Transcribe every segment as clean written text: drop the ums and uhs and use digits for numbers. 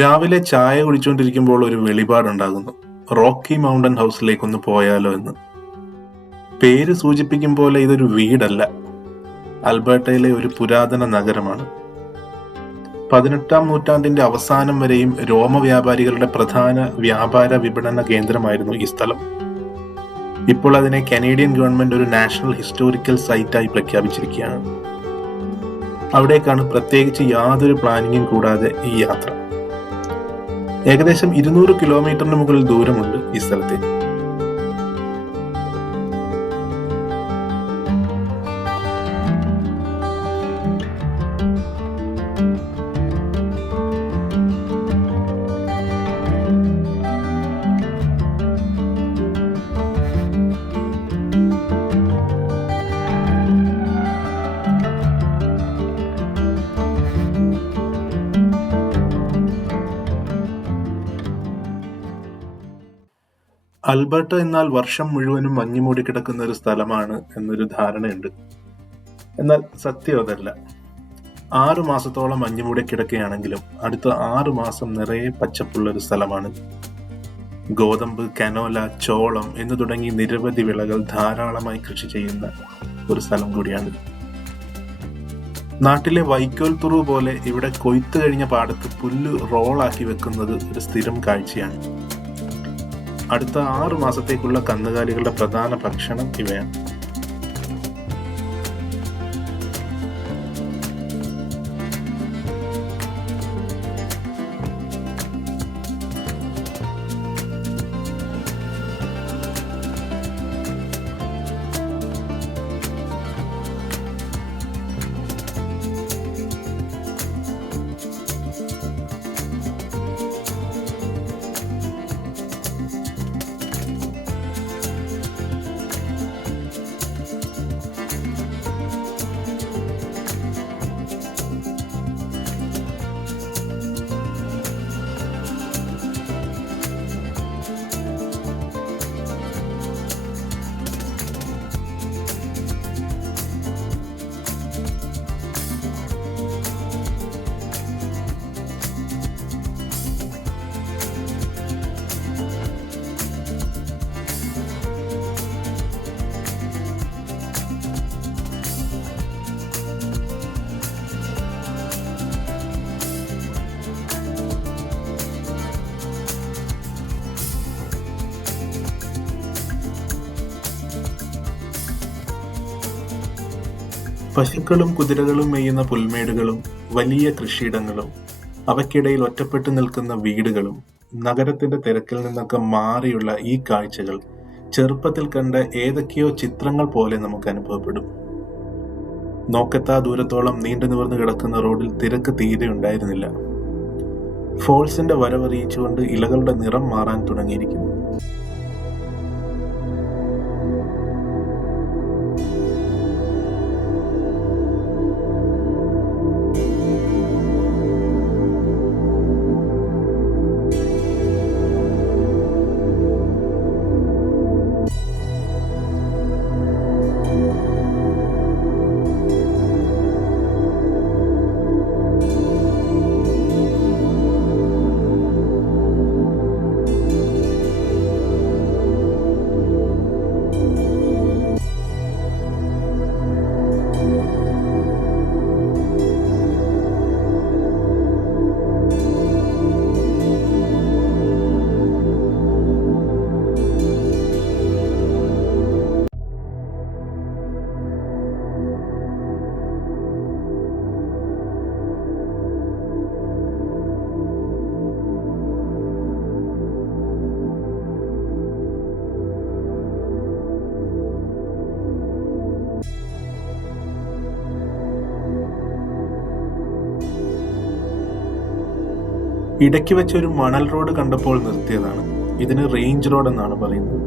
രാവിലെ ചായ കുടിച്ചുകൊണ്ടിരിക്കുമ്പോൾ ഒരു വെളിപാടുണ്ടാകുന്നു. റോക്കി മൗണ്ടൻ ഹൗസിലേക്കൊന്ന് പോയാലോ എന്ന്. പേര് സൂചിപ്പിക്കും പോലെ ഇതൊരു വീടല്ല, അൽബർട്ടയിലെ ഒരു പുരാതന നഗരമാണ്. 18ാം നൂറ്റാണ്ടിന്റെ അവസാനം വരെയും രോമ വ്യാപാരികളുടെ പ്രധാന വ്യാപാര വിപണന കേന്ദ്രമായിരുന്നു ഈ സ്ഥലം. ഇപ്പോൾ അതിനെ കനേഡിയൻ ഗവൺമെന്റ് ഒരു നാഷണൽ ഹിസ്റ്റോറിക്കൽ സൈറ്റായി പ്രഖ്യാപിച്ചിരിക്കുകയാണ്. അവിടേക്കാണ് പ്രത്യേകിച്ച് യാതൊരു പ്ലാനിങ്ങും കൂടാതെ ഈ യാത്ര. ഏകദേശം 200 കിലോമീറ്ററിന് മുകളിൽ ദൂരമുണ്ട് ഈ സ്ഥലത്തേക്ക്. അൽബർട്ട എന്നാൽ വർഷം മുഴുവനും മഞ്ഞുമൂടി കിടക്കുന്ന ഒരു സ്ഥലമാണ് എന്നൊരു ധാരണയുണ്ട്. എന്നാൽ സത്യം അതല്ല. 6 മാസത്തോളം മഞ്ഞുമൂടി കിടക്കുകയാണെങ്കിലും അടുത്ത 6 മാസം നിറയെ പച്ചപ്പുള്ള ഒരു സ്ഥലമാണ്. ഗോതമ്പ്, കനോല, ചോളം എന്നു തുടങ്ങി നിരവധി വിളകൾ ധാരാളമായി കൃഷി ചെയ്യുന്ന ഒരു സ്ഥലം കൂടിയാണ്. നാട്ടിലെ വൈക്കോൽ തുറു പോലെ ഇവിടെ കൊയ്ത്തു കഴിഞ്ഞ പാടത്ത് പുല്ല് റോളാക്കി വെക്കുന്നത് ഒരു സ്ഥിരം കാഴ്ചയാണ്. അടുത്ത 6 മാസത്തേക്കുള്ള കന്നുകാലികളുടെ പ്രധാന ഭക്ഷണം ഇവയാണ്. പശുക്കളും കുതിരകളും മേയുന്ന പുൽമേടുകളും വലിയ കൃഷിയിടങ്ങളും അവയ്ക്കിടയിൽ ഒറ്റപ്പെട്ടു നിൽക്കുന്ന വീടുകളും നഗരത്തിന്റെ തിരക്കിൽ നിന്നൊക്കെ മാറിയുള്ള ഈ കാഴ്ചകൾ ചെറുപ്പത്തിൽ കണ്ട ഏതൊക്കെയോ ചിത്രങ്ങൾ പോലെ നമുക്ക് അനുഭവപ്പെടും. നോക്കെത്താ ദൂരത്തോളം നീണ്ടു നിവർന്നു കിടക്കുന്ന റോഡിൽ തിരക്ക് തീരെ ഉണ്ടായിരുന്നില്ല. ഫോൾസിന്റെ വരവറിയിച്ചുകൊണ്ട് ഇലകളുടെ നിറം മാറാൻ തുടങ്ങിയിരിക്കുന്നു. ഇടയ്ക്ക് വെച്ചൊരു മണൽ റോഡ് കണ്ടപ്പോൾ നിർത്തിയതാണ്. ഇതിന് റേഞ്ച് റോഡ് എന്നാണ് പറയുന്നത്.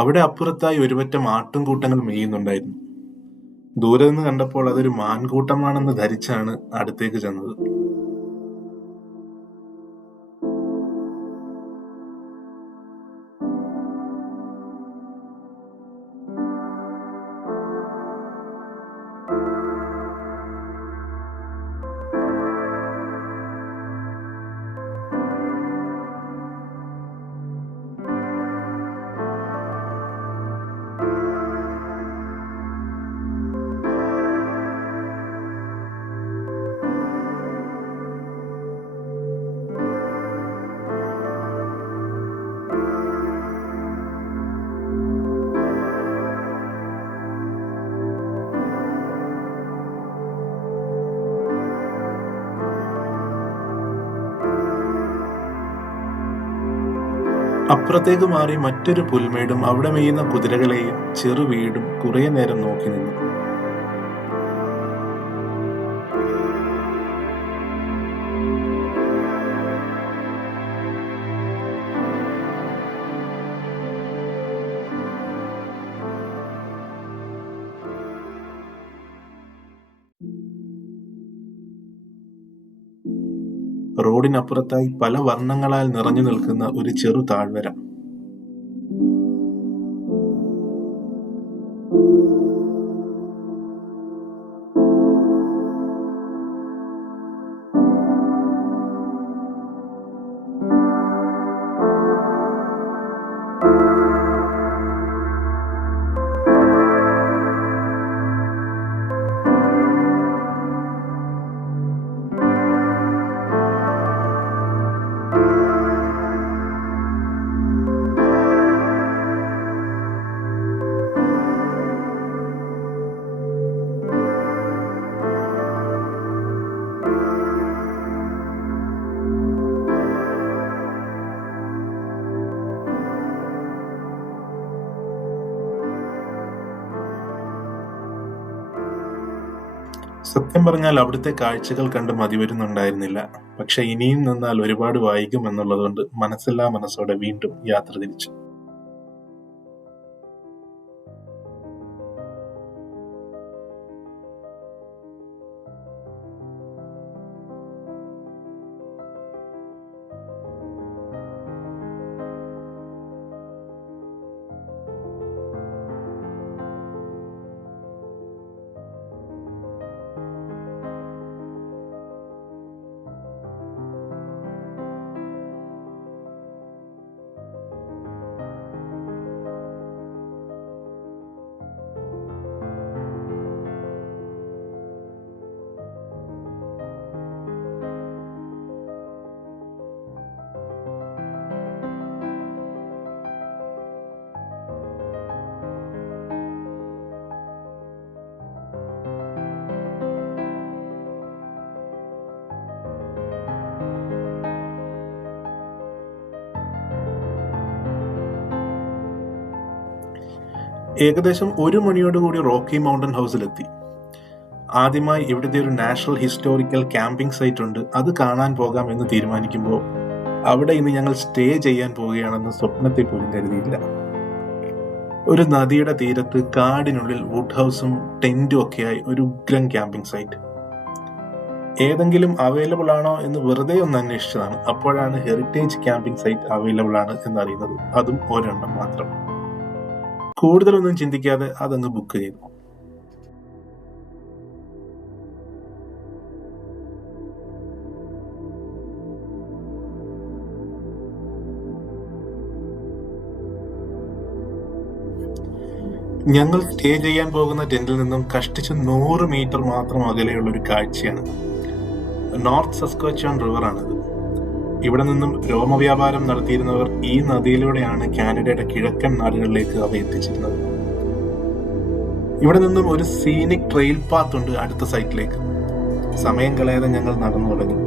അവിടെ അപ്പുറത്തായി ഒരുപറ്റം ആട്ടിൻകൂട്ടങ്ങൾ മേയുന്നുണ്ടായിരുന്നു. ദൂരെ നിന്ന് കണ്ടപ്പോൾ അതൊരു മാൻകൂട്ടമാണെന്ന് ധരിച്ചാണ് അടുത്തേക്ക് ചെന്നത്. അപ്പുറത്തേക്ക് മാറി മറ്റൊരു പുൽമേടും അവിടെ മേയുന്ന കുതിരകളെയും ചെറു വീടും കുറെ നേരം നോക്കി നിന്നു. റോഡിനപ്പുറത്തായി പല വർണ്ണങ്ങളാൽ നിറഞ്ഞു നിൽക്കുന്ന ഒരു ചെറു താഴ്വര. സത്യം പറഞ്ഞാൽ അവിടുത്തെ കാഴ്ചകൾ കണ്ട് മതിവരുന്നുണ്ടായിരുന്നില്ല. പക്ഷെ ഇനിയും നിന്നാൽ ഒരുപാട് വൈകും എന്നുള്ളതുകൊണ്ട് മനസ്സില്ലാ മനസ്സോടെ വീണ്ടും യാത്ര തിരിച്ചു. ഏകദേശം 1 മണിയോടുകൂടി റോക്കി മൗണ്ടൻ ഹൗസിലെത്തി. ആദ്യമായി ഇവിടുത്തെ ഒരു നാഷണൽ ഹിസ്റ്റോറിക്കൽ ക്യാമ്പിംഗ് സൈറ്റ് ഉണ്ട്, അത് കാണാൻ പോകാം എന്ന് തീരുമാനിക്കുമ്പോൾ അവിടെ ഇന്ന് ഞങ്ങൾ സ്റ്റേ ചെയ്യാൻ പോവുകയാണെന്ന് സ്വപ്നത്തിൽ പോലും കരുതിയില്ല. ഒരു നദിയുടെ തീരത്ത് കാടിനുള്ളിൽ വുഡ് ഹൗസും ടെന്റും ഒക്കെയായി ഒരു ഉഗ്രൻ ക്യാമ്പിംഗ് സൈറ്റ്. ഏതെങ്കിലും അവൈലബിൾ ആണോ എന്ന് വെറുതെ ഒന്ന് അന്വേഷിച്ചതാണ്. അപ്പോഴാണ് ഹെറിറ്റേജ് ക്യാമ്പിംഗ് സൈറ്റ് അവൈലബിൾ ആണ് എന്നറിയുന്നത്. അതും ഒരെണ്ണം മാത്രം. കൂടുതലൊന്നും ചിന്തിക്കാതെ അതങ്ങ് ബുക്ക് ചെയ്തു. ഞങ്ങൾ സ്റ്റേ ചെയ്യാൻ പോകുന്ന ടെന്റിൽ നിന്നും കഷ്ടിച്ച് 100 മീറ്റർ മാത്രം അകലെയുള്ള ഒരു കാഴ്ചയാണ്. നോർത്ത് സസ്കോച്ചാൻ റിവറാണിത്. ഇവിടെ നിന്നും രോമവ്യാപാരം നടത്തിയിരുന്നവർ ഈ നദിയിലൂടെയാണ് കാനഡയുടെ കിഴക്കൻ നാടുകളിലേക്ക് അവ എത്തിച്ചിരുന്നത്. ഇവിടെ നിന്നും ഒരു സീനിക് ട്രെയിൽ പാത്ത് ഉണ്ട് അടുത്ത സൈറ്റിലേക്ക്. സമയം കളയാതെ ഞങ്ങൾ നടന്നു തുടങ്ങി.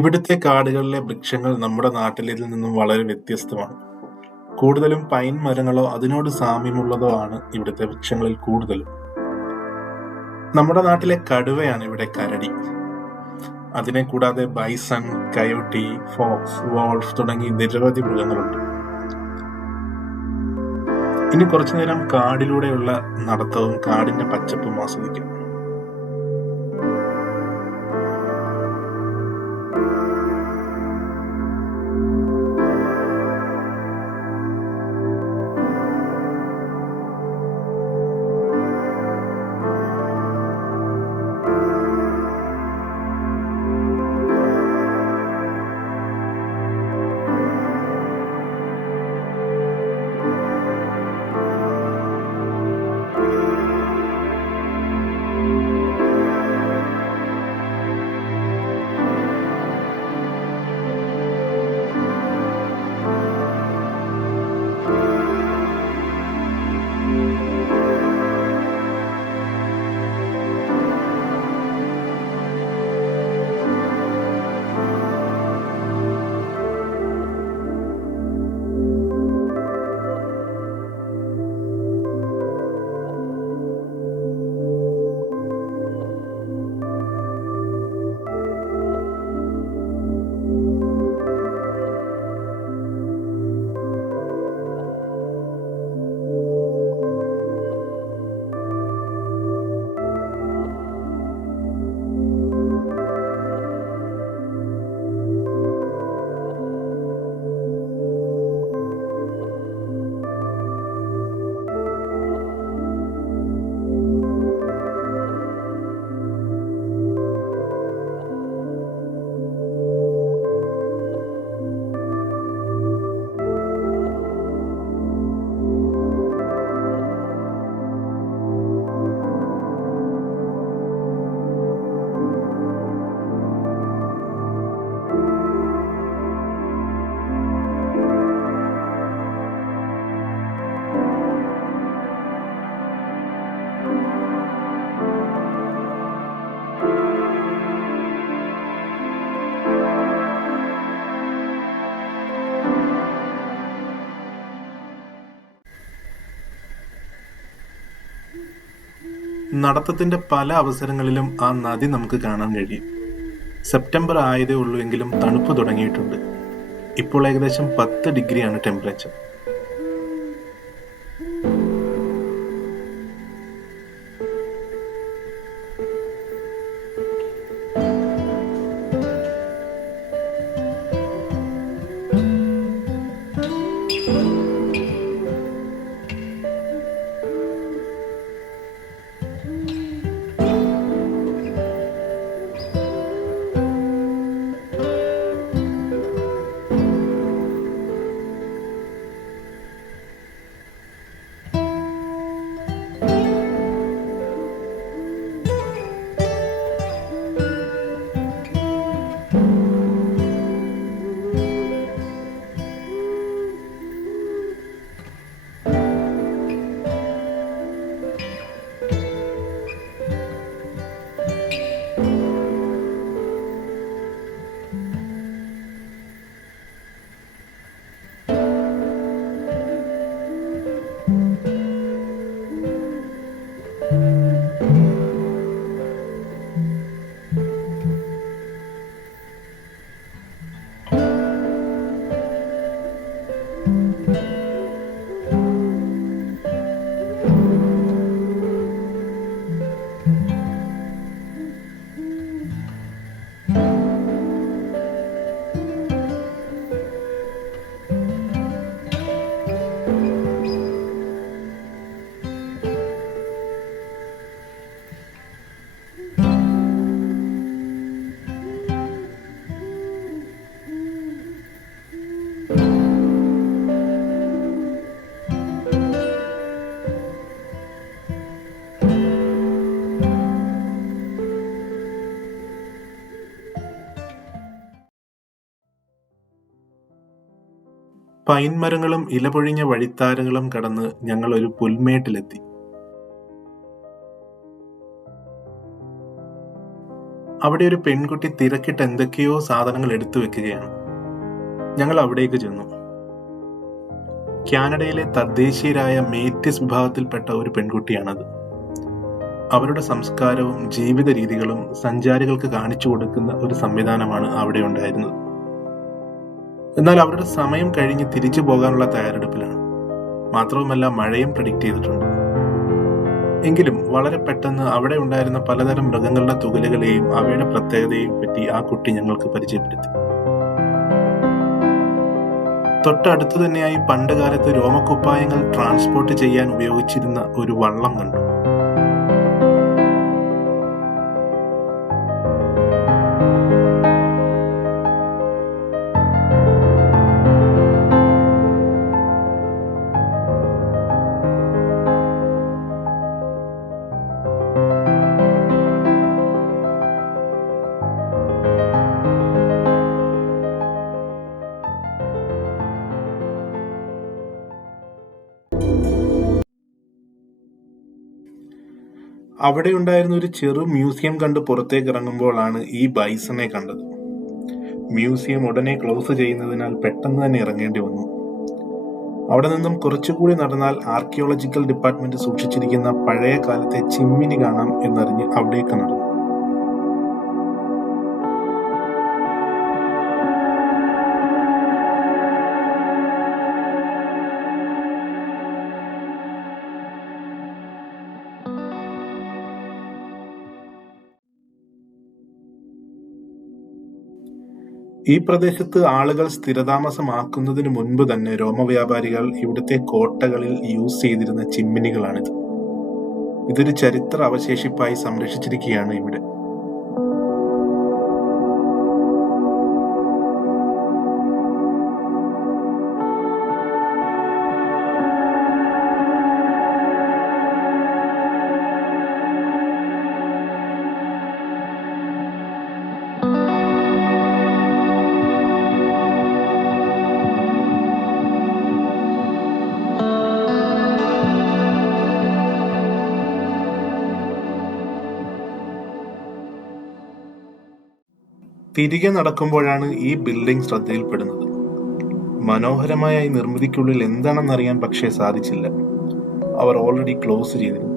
ഇവിടുത്തെ കാടുകളിലെ വൃക്ഷങ്ങൾ നമ്മുടെ നാട്ടിലേതിൽ നിന്നും വളരെ വ്യത്യസ്തമാണ്. കൂടുതലും പൈൻ മരങ്ങളോ അതിനോട് സാമ്യമുള്ളതോ ആണ് ഇവിടുത്തെ വൃക്ഷങ്ങളിൽ കൂടുതലും. നമ്മുടെ നാട്ടിലെ കടുവയാണ് ഇവിടെ കരടി. അതിനെ കൂടാതെ ബൈസൺ, കയോട്ടി, ഫോക്സ്, വോൾഫ് തുടങ്ങി നിരവധി മൃഗങ്ങളുണ്ട്. ഇനി കുറച്ചു നേരം കാടിലൂടെയുള്ള നടത്തവും കാടിന്റെ പച്ചപ്പും ആസ്വദിക്കാം. നടത്തത്തിന്റെ പല അവസരങ്ങളിലും ആ നദി നമുക്ക് കാണാൻ കഴിയും. സെപ്റ്റംബർ ആയതേ ഉള്ളൂ എങ്കിലും തണുപ്പ് തുടങ്ങിയിട്ടുണ്ട്. ഇപ്പോൾ ഏകദേശം 10 ഡിഗ്രിയാണ് ടെമ്പറേച്ചർ. പൈൻ മരങ്ങളും ഇലപൊഴിഞ്ഞ വഴിത്താരകളും കടന്ന് ഞങ്ങൾ ഒരു പുൽമേട്ടിലെത്തി. അവിടെ ഒരു പെൺകുട്ടി തിരക്കിട്ട് എന്തൊക്കെയോ സാധനങ്ങൾ എടുത്തു വെക്കുകയാണ്. ഞങ്ങൾ അവിടേക്ക് ചെന്നു. കാനഡയിലെ തദ്ദേശീയരായ മേറ്റിസ് വിഭാഗത്തിൽപ്പെട്ട ഒരു പെൺകുട്ടിയാണത്. അവരുടെ സംസ്കാരവും ജീവിത രീതികളും സഞ്ചാരികൾക്ക് കാണിച്ചു കൊടുക്കുന്ന ഒരു സംവിധാനമാണ് അവിടെ ഉണ്ടായിരുന്നത്. എന്നാൽ അവരുടെ സമയം കഴിഞ്ഞ് തിരിച്ചു പോകാനുള്ള തയ്യാറെടുപ്പിലാണ്. മാത്രവുമല്ല, മഴയും പ്രെഡിക്റ്റ് ചെയ്തിട്ടുണ്ട്. എങ്കിലും വളരെ പെട്ടെന്ന് അവിടെ ഉണ്ടായിരുന്ന പലതരം മൃഗങ്ങളുടെ തുകലുകളെയും അവയുടെ പ്രത്യേകതയെയും പറ്റി ആ കുട്ടി ഞങ്ങൾക്ക് പരിചയപ്പെടുത്തി. തൊട്ടടുത്ത് തന്നെയായി പണ്ട് കാലത്ത് രോമക്കുപ്പായങ്ങൾ ട്രാൻസ്പോർട്ട് ചെയ്യാൻ ഉപയോഗിച്ചിരുന്ന ഒരു വള്ളം കണ്ടു. അവിടെ ഉണ്ടായിരുന്ന ഒരു ചെറു മ്യൂസിയം കണ്ട് പുറത്തേക്ക് ഇറങ്ങുമ്പോഴാണ് ഈ ബൈസണെ കണ്ടത്. മ്യൂസിയം ഉടനെ ക്ലോസ് ചെയ്യുന്നതിനാൽ പെട്ടെന്ന് തന്നെ ഇറങ്ങേണ്ടി വന്നു. അവിടെ നിന്നും കുറച്ചുകൂടി നടന്നാൽ ആർക്കിയോളജിക്കൽ ഡിപ്പാർട്ട്മെന്റ് സൂക്ഷിച്ചിരിക്കുന്ന പഴയ കാലത്തെ ചിമ്മിനി കാണാം എന്നറിഞ്ഞ് അവിടേക്ക് നടന്നു. ഈ പ്രദേശത്ത് ആളുകൾ സ്ഥിരതാമസമാക്കുന്നതിന് മുൻപ് തന്നെ രോമവ്യാപാരികൾ ഇവിടുത്തെ കോട്ടകളിൽ യൂസ് ചെയ്തിരുന്ന ചിമ്മിനികളാണിത്. ഇതൊരു ചരിത്ര അവശേഷിപ്പായി സംരക്ഷിച്ചിരിക്കുകയാണ് ഇവിടെ. തിരികെ നടക്കുമ്പോഴാണ് ഈ ബിൽഡിംഗ് ശ്രദ്ധയിൽപ്പെടുന്നത്. മനോഹരമായ ഈ നിർമ്മിതിക്കുള്ളിൽ എന്താണെന്നറിയാൻ പക്ഷേ സാധിച്ചില്ല. അവർ ഓൾറെഡി ക്ലോസ് ചെയ്തിരുന്നു.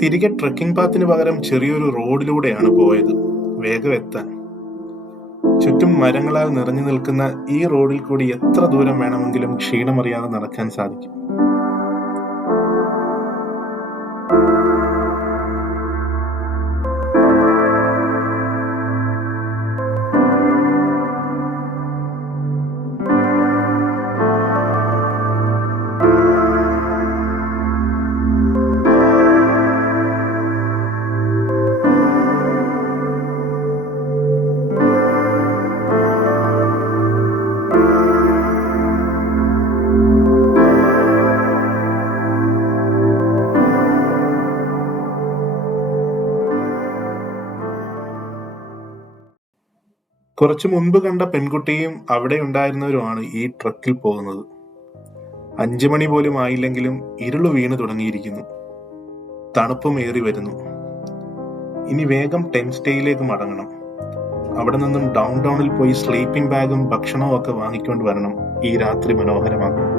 തിരികെ ട്രെക്കിംഗ് പാത്തിന് പകരം ചെറിയൊരു റോഡിലൂടെയാണ് പോയത്, വേഗം എത്താൻ. ചുറ്റും മരങ്ങളാൽ നിറഞ്ഞു നിൽക്കുന്ന ഈ റോഡിൽ കൂടി എത്ര ദൂരം വേണമെങ്കിലും ക്ഷീണമറിയാതെ നടക്കാൻ സാധിക്കും. കുറച്ചു മുൻപ് കണ്ട പെൺകുട്ടിയും അവിടെ ഉണ്ടായിരുന്നവരുമാണ് ഈ ട്രക്കിൽ പോകുന്നത്. 5 മണി പോലും ആയില്ലെങ്കിലും ഇരുളു വീണ് തുടങ്ങിയിരിക്കുന്നു. തണുപ്പും ഏറി വരുന്നു. ഇനി വേഗം ടെന്റ് സ്റ്റേയിലേക്ക് മടങ്ങണം. അവിടെ നിന്നും ഡൗൺ ടൗണിൽ പോയി സ്ലീപ്പിംഗ് ബാഗും ഭക്ഷണവും ഒക്കെ വാങ്ങിക്കൊണ്ട് വരണം ഈ രാത്രി മനോഹരമാക്കണം.